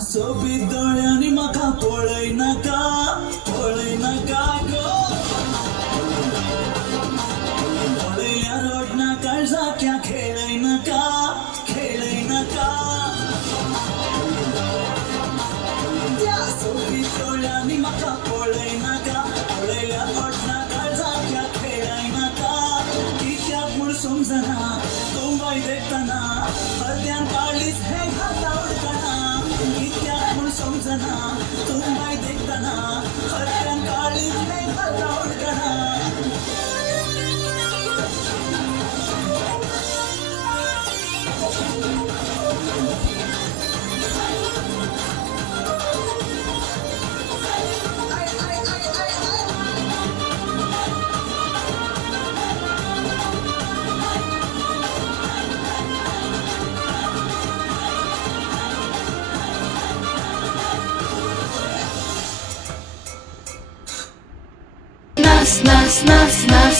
सोबीत दोळ्यांनी म्हाका पळय नाका गो पळयल्या रोडना काळजाक्या खेळय नाका त्या सोबीत दोळ्यांनी म्हाका पळय नाका पळयल्या रोडना काळजाक्या खेळय नाका कित्याक म्हूण समजना तूं बाय देखतना हरद्यान काळीच हें घाता उडकना कित्याक म्हूण समजना तूं बाय देखतना हरद्यान काळीच हें घाता उडकना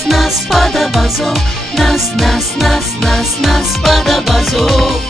Nas pada bazo, nas pada bazo.